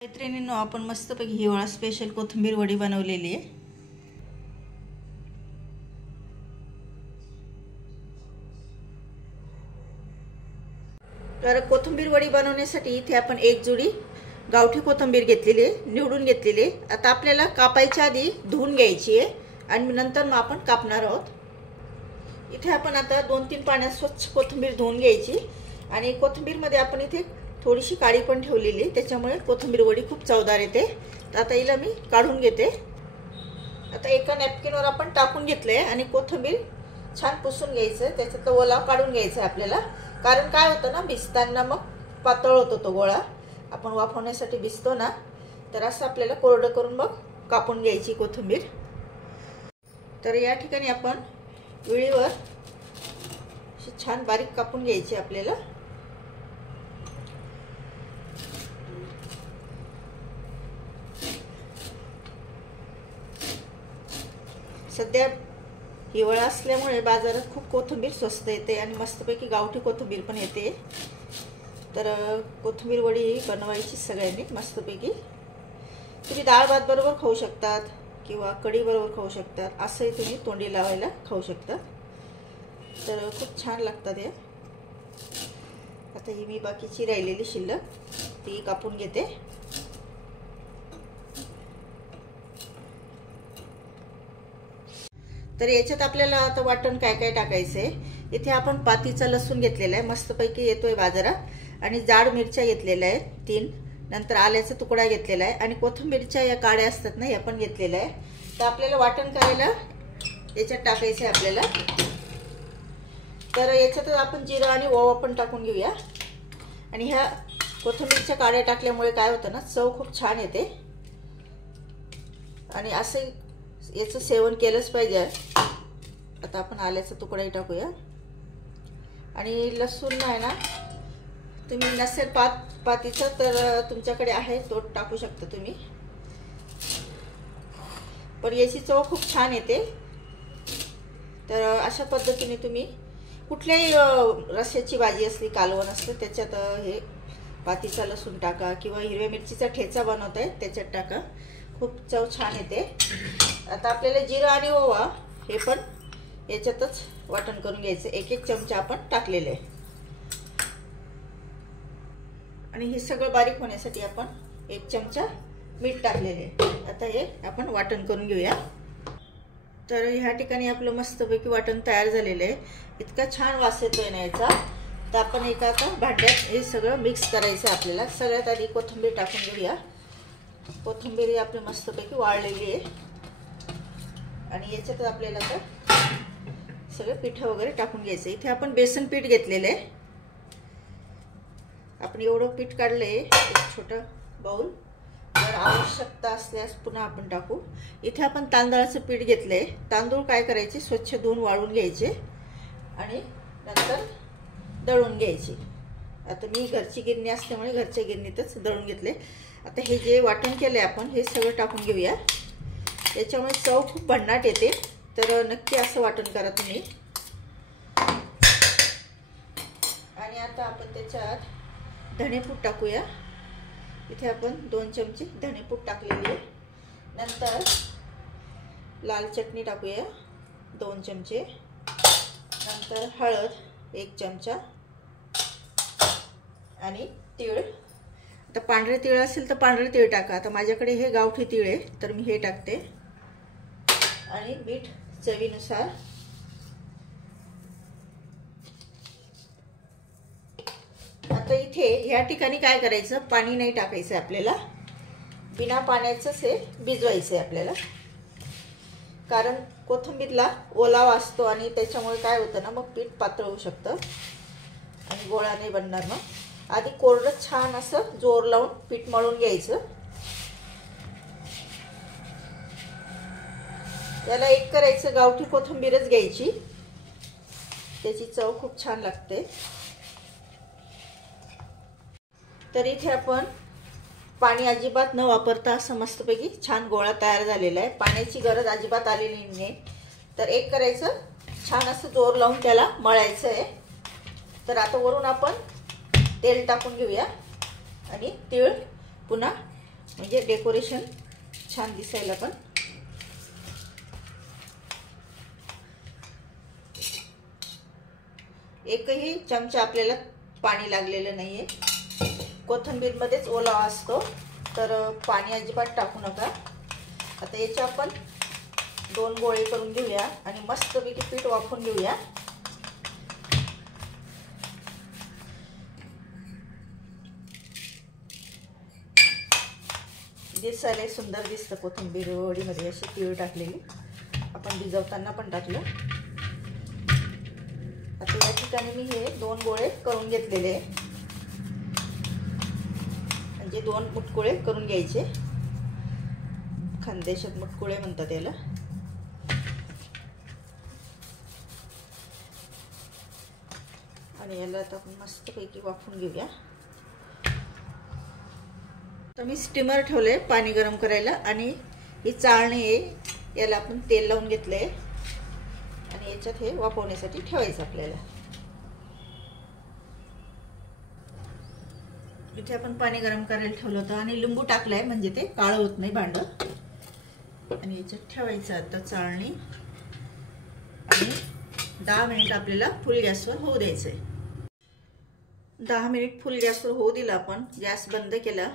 मैत्रिणींनो, आपण मस्तपैकी हिवाळा स्पेशल कोथिंबीर वडी बनवलेली आहे। तर कोथिंबीर वडी बनवण्यासाठी इथे आपण एक जुडी गावठी कोथिंबीर घेतलेली आहे, निवडून घेतलेली आहे। आता आपल्याला कापायच्या आधी धुवून घ्यायची आहे आणि नंतर मग आपण कापणार आहोत। इथे आपण आता 2-3 पाण्यात स्वच्छ कोथिंबीर धुवून घ्यायची आणि कोथिंबीर मध्ये आपण इथे थोडीशी काळी पण ठेवलेली, त्याच्यामुळे कोथिंबीर वडी खूप चवदार येते। तर आता हिला मी काढून घेते। आता एका नॅपकिनवर आपण टाकून घेतले आणि कोथिंबीर छान पुसून घ्यायचं, त्याच्यात ओला काढून घ्यायचा आपल्याला। कारण काय होतं ना, भिजताना मग पातळ होतो तो गोळा, आपण वाफवण्यासाठी भिजतो ना, तर असं आपल्याला कोरडं करून मग कापून घ्यायची कोथिंबीर। तर या ठिकाणी आपण विळीवर छान बारीक कापून घ्यायची आपल्याला। सध्या हिवाळा असल्यामुळे बाजारात खूप कोथिंबीर स्वस्त येते आणि मस्तपैकी गावठी कोथिंबीर पण येते। तर कोथिंबीर वडी बनवायची सगळ्यांनी मस्तपैकी। तुम्ही डाळ भात बरोबर खाऊ शकतात किंवा कढी बरोबर खाऊ शकतात, असंही तुम्ही तोंडी लावायला खाऊ शकता। तर खूप छान लागतात हे। आता ही मी बाकीची राहिलेली शिल्लक ती कापून घेते। तर याच्यात आपल्याला आता वाटण काय काय टाकायचं आहे। इथे आपण पातीचा लसूण घेतलेला आहे, मस्तपैकी येतोय बाजारात, आणि जाड मिरच्या घेतलेल्या आहेत 3, नंतर आल्याचा तुकडा घेतलेला आहे आणि कोथिंबीरच्या या काड्या असतात ना, या पण घेतलेल्या आहे। तर आपल्याला वाटण करायला याच्यात टाकायचं आहे आपल्याला। तर याच्यात आपण जिरा आणि ओवा पण टाकून घेऊया। आणि ह्या कोथिंबीरच्या काड्या टाकल्यामुळे काय होतं ना, चव खूप छान येते आणि असं याचं सेवन केलंच पाहिजे। आता आपण आल्याचा तुकडाही टाकूया आणि लसूण आहे ना, तुम्ही नसेल पातीचा तर तुमच्याकडे आहे तो टाकू शकता तुम्ही, पण याची चव खूप छान येते। तर अशा पद्धतीने तुम्ही कुठल्याही रस्स्याची भाजी असली, कालवण असलं, त्याच्यात हे पातीचा लसूण टाका किंवा हिरव्या मिरचीचा ठेचा बनवताय त्याच्यात टाका, खूप चव छान येते। आता आपल्याला जिरा आणि ओवा हे पण याच्यातच वाटण करून घ्यायचं, 1-1 चमचा आपण टाकलेले आहे। आणि हे सगळं बारीक होण्यासाठी आपण 1 चमचा मीठ टाकलेले आहे। आता हे आपण वाटण करून घेऊया। तर ह्या ठिकाणी आपलं मस्तपैकी वाटण तयार झालेलं आहे, इतका छान वास येतोय ना याचा। तर आपण एका आता भांड्यात हे सगळं मिक्स करायचं आपल्याला। सगळ्यात आधी कोथिंबीर टाकून घेऊया। कोथिंबीर ही आपली मस्तपैकी वाळलेली आहे आणि याच्यात आपल्याला आता सगळं पीठ वगैरे टाकून घ्यायचं। इथे आपण बेसन पीठ घेतलेलं आहे, आपण एवढं पीठ काढलंय, एक छोटा बाउल, जर आवश्यकता असल्यास पुन्हा आपण टाकू। इथे आपण तांदळाचं पीठ घेतलंय, तांदूळ काय करायचे, स्वच्छ धुवून वाळून घ्यायचे आणि नंतर दळून घ्यायचे। आता मी घरची गिरणी असल्यामुळे घरच्या गिरणीतच दळून घेतले। आता हे जे वाटण केलंय आपण हे सगळं टाकून घेऊया, याच्यामुळे चव खूप भन्नाट येते। तर नक्की असं वाटण करा तुम्ही। आणि आता आपण त्याच्यात धणेपूड टाकूया। इथे आपण 2 चमचे धणेपूड टाकलेली आहे। नंतर लाल चटणी टाकूया 2 चमचे, नंतर हळद 1 चमचा आणि तीळ। आता पांढरे तीळ असेल तर पांढरे तीळ टाका, आता माझ्याकडे हे गावठी तीळ आहे तर मी हे टाकते। आणि मीठ चवीनुसार। आता इथे या ठिकाणी काय करायचं, पाणी नाही टाकायचं आपल्याला, बिना पाण्याचंच हे भिजवायचं आहे आपल्याला। कारण कोथिंबीरला ओलावा असतो आणि त्याच्यामुळे काय होतं ना, मग पीठ पातळ होऊ शकतं आणि गोळा नाही बनणार। मग आधी कोरडं छान असं जोर लावून पीठ मळून घ्यायचं। याला एक करायचं, गावठी कोथिंबीरच घ्यायची, त्याची चव खूप छान लागते। तर इथे आपण पाणी अजिबात न वापरता असं मस्तपैकी छान गोळा तयार झालेला आहे, पाण्याची गरज अजिबात आलेली नाही। तर एक करायचं, छान असं जोर लावून त्याला मळायचं आहे। तर आता वरून आपण तेल टाकून घेऊया आणि तीळ पुन्हा म्हणजे डेकोरेशन छान दिसायला पण. एकही चमचा आपल्याला पाणी लागलेलं नाहीये. कोथिंबीर मध्येच ओलावा असतो, तर पाणी अजिबात टाकू नका. आता याचे आपण 2 गोळे करून घेऊया आणि मस्तपैकी पीठ वाफवून घेऊया. दिसायला सुंदर दिसतं कोथिंबीर वडीमध्ये अशी तीळ टाकलेली. आपण भिजवताना पण टाकलं. आता या ठिकाणी मी हे 2 गोळे करून घेतलेले आहे. म्हणजे 2 मुटकुळे करून घ्यायचे. खानदेशात मुटकुळे म्हणतात याला. आणि याला आता आपण मस्तपैकी वाफवून घेऊया. तर मी स्टीमर ठेवले पाणी गरम करायला आणि ही चाळणी आहे याला आपण तेल लावून घेतले आणि याच्यात हे वाफवण्यासाठी ठेवायचं आपल्याला. इथे आपण पाणी गरम करायला ठेवलं होतं आणि लिंबू टाकलाय म्हणजे ते काळं होत नाही भांड. आणि याच्यात ठेवायचं आता चाळणी आणि 10 मिनिट आपल्याला फुल गॅसवर होऊ द्यायचंय. 10 मिनिट फुल गॅसवर होऊ दिला आपण. गॅस बंद केला.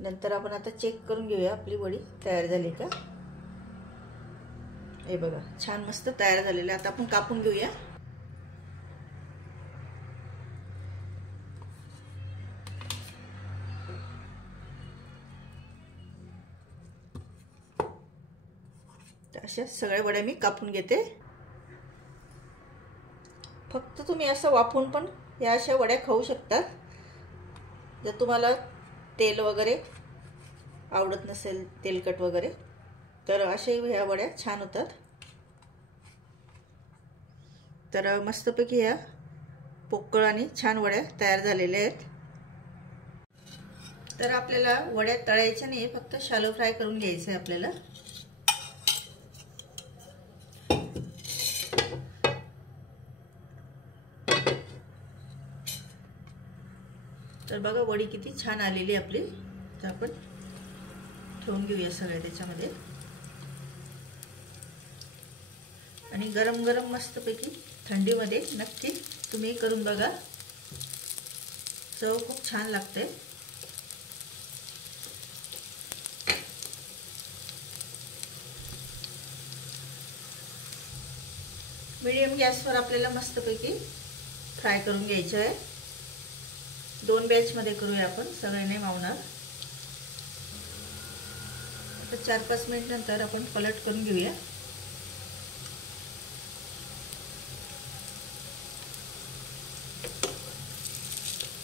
नंतर आपण आता चेक करून घेऊया आपली वडी तयार झाली का. हे बघा छान मस्त तयार झालेली. आता आपण कापून घेऊया. तर अशा सगळ्या वड्या मी कापून घेते. फक्त तुम्ही असं वाफवून पण या अशा वड्या खाऊ शकतात. जर तुम्हाला तेल वगैरे आवडत नसेल, तेलकट वगैरे, तर अशा ह्या वड्या छान होतात. तर मस्तपैकी ह्या पोकळ आणि छान वड्या तयार झालेल्या आहेत. तर आपल्याला वड्या तळायच्या नाही, फक्त शॅलो फ्राय करून घ्यायचं आहे आपल्याला. तर बघा वडी किती छान आलेली आपली. तर आपण ठेवून घेऊया सगळ्या त्याच्यामध्ये. आणि गरम गरम मस्तपैकी थंडीमध्ये नक्की तुम्ही करून बघा. चव खूप छान लागते. मीडियम गॅसवर आपल्याला मस्तपैकी फ्राय करून घ्यायचं आहे. 2 बॅच मध्ये करूया आपण, सगळे नाही मावणार. आता 4-5 मिनिट नंतर आपण पलट करून घेऊया.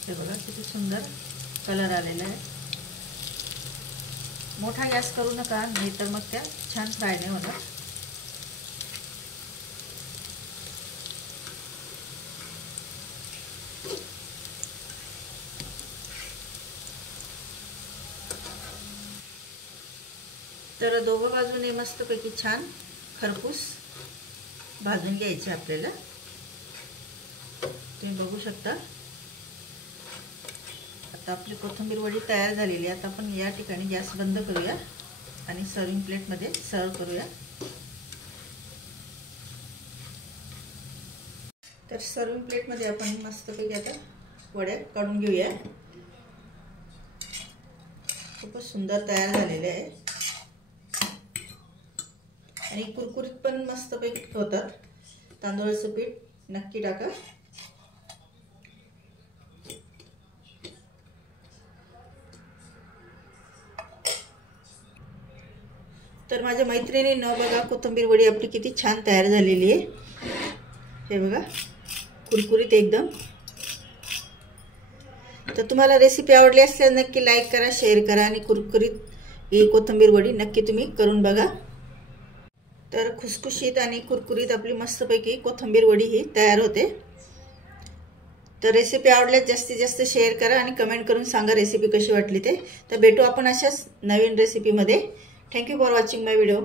हे बघा किती सुंदर कलर आलेला आहे. मोठा गॅस करू नका, नाहीतर मग त्या छान फ्राय नाही होणार. तर दोघं बाजूने मस्तपैकी छान खरपूस भाजून घ्यायचे आपल्याला. तुम्ही बघू शकता. आता आपली कोथिंबीर वडी तयार झालेली आहे. आता आपण या ठिकाणी गॅस बंद करूया आणि सर्विंग प्लेट मध्ये सर्व करूया. तर सर्विंग प्लेट मध्ये आपण मस्तपैकी आता वड्या काढून घेऊया. खूपच सुंदर तयार झालेले आहे आणि कुरकुरीत पण मस्तपैकी होतात. तांदूळाचं पीठ नक्की टाका. तर माझ्या मैत्रिणींनो बघा कोथिंबीर वडी आपली किती छान तयार झालेली आहे. हे बघा कुरकुरीत एकदम. तर तुम्हाला रेसिपी आवडली असल्यास नक्की लाईक करा, शेअर करा आणि कुरकुरीत ही कोथिंबीर वडी नक्की तुम्ही करून बघा. तर खुसखुशीत आणि कुरकुरीत आपली मस्तपैकी कोथिंबीर वडी ही तयार होते. तर रेसिपी आवडल्यास जास्तीत जास्त शेअर करा आणि कमेंट करून सांगा रेसिपी कशी वाटली ते. तर भेटू आपण अशाच नवीन रेसिपीमध्ये. Thank you for watching my video.